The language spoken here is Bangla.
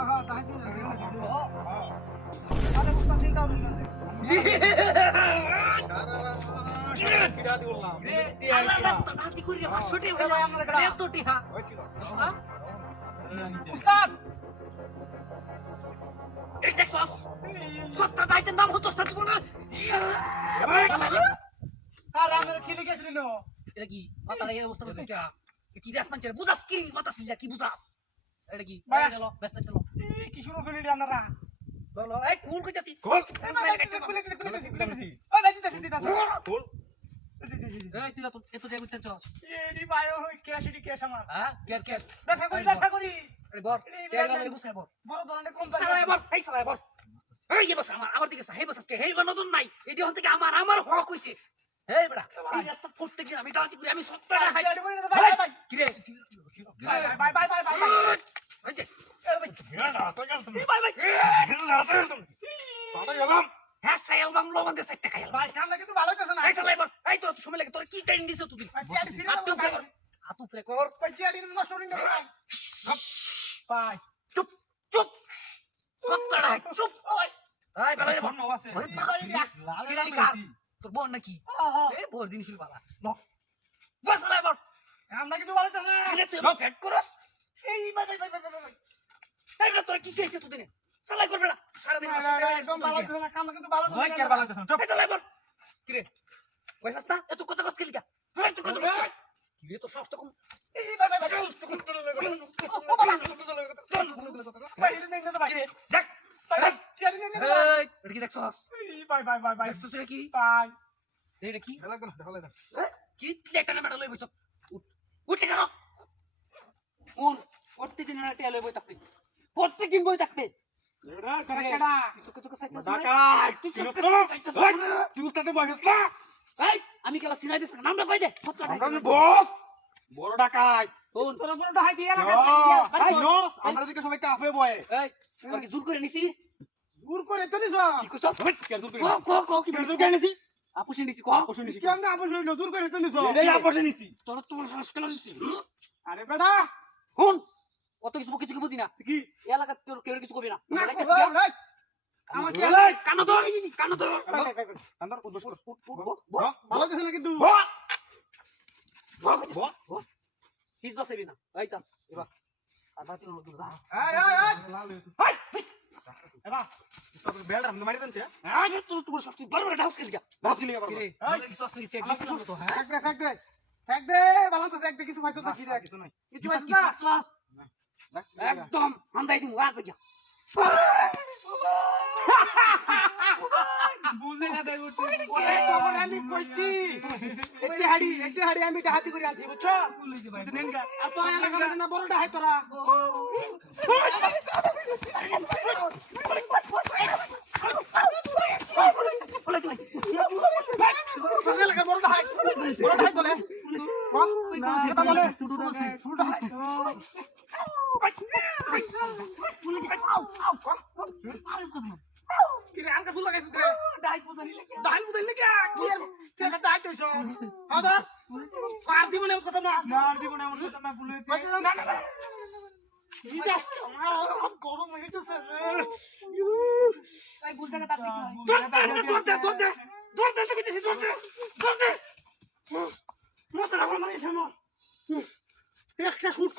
হ্যাঁ তাই তো আরে মুস্তান চিন্তা হবে না কিরাতি বললাম হাতি করি 500 টি হলো আমার কাছে এতটি হ্যাঁ উস্তাদ এই দেখছস সস্তা দাইতে নাম হচ্ছে সস্তা জীবন আর আমরা খেলে গেছিল না এটা কি মাথার এই অবস্থা হচ্ছে কি কি দাস মানছে বুঝাস কি কথা সিলা কি বুঝাস এটা কি ভাইয়া। গেল ব্যস্ত চলো এই কি শুরু করলি আপনারা চলো এই কুল কইতাছি খোল এই ভাই খুলে দিছি ওই ভাই দিতে দিতে খোল এই তুই তো এত যাই বুঝতেছ এডি ভাই ওই ক্যাশ আমার হ্যাঁ কেয়ার দেখা করি আরে বল কেয়ার গেলে বুঝাই বল বড় ধরনের কম সালাই বল এই সালাই বল এই বস আমার দিকে সাহেব বস হে নজর নাই এটি হন থেকে আমার হক হইছে এই বড়া এই রাস্তা করতে গিয়ে আমি দাঁড়াতে করি আমি সত্য হাই কি রে এই যে ভাই গেলাম হ্যাঁ সাইল বাংলো বন্ধে সেটটা খাইল এই সালাই বল এই তোর সময় লাগে তোর কি টাইম দিছ তুই হাতু ফ্রে কর চুপ চুপ সত্তরা চুপ এই ভালো রে বল তোর বোন নাকি এ বোর জিনিস বালা ল বস লাই বল আরে তুই ফেট করস এই ভাই এই তোর কি চাইছে তুই দিনে সালাই করবে না সারা দিন সালাই বল কি রে ওই হাসনা এত কথা কস কেলিকা এত কথা কি রে তো সব কম এই ভাই দেখ এটা কি দেখছস দেখছস রে কি এটা কি কি লেটা না মেডাল লই বইছ উঠে কেন প্রত্যেকদিন না টেল লই বই থাকবে প্রত্যেকদিন বই থাকবে আমি কেলা চিনাই দিছ নামটা কই দে বড় ডাকাত কোন আমরা দিকে সবাই কাফে বয়ে এই তোর কি জোর করে নিছি দূর করে তো নিছ কি কইছ কো কি নিছি আপুসি নিছি ক কি আমরা আপস হইলো দূর করে তো নিছ এটাই আপসে নিছি তোর তোমার শ্বাস কেন দিছি আরে বেটা কোন অত কিছু বুঝি না কি এলাকা তোর কেউ কিছু করবি না না আমার কি কানো তো আন্দার উঠবস ভালো দিছ না কিন্তু হিজ দছেবি না এই চল এবার আর বাকি লোক দূর যা এবা বেলটা আমি মারি দেনছে আজ তোর সস্তি বড় বড় হাউস খেলি যা বাস গিলি কি রে কিছু আসলি সেট দিছিস তো হ্যাঁ ফেক দে ভালো তো ফেক দে কিছু পাইছো তো কি রে কিছু নাই কিছু পাইছো না একদম হান্দাই দিমু আজ গিয়া বুঝে না দেই উঠছি তখন আমি কইছি একটি হাড়ি আমি হাতি করে আনছি বুঝছো আর তোরা এলাকা না বড়টা হয় তোরা তোরা এলাকা বড়টা হয় বলে কম কথা বলে ছোটটা হয় কিরে আলকা ফুল লাগাইছিস রে ডাই বুঝানি লাগে কি এর কেটা ডাই হইছো আদা পার দিব না কথা না ফুল হইছে না বিদেশ আমার গরম হয়ে গেছে রে এই বুঝদাকে তাপ দিছিস দৌড় দে বিদেশি দৌড় দে মত রাখো মানে একটা শুট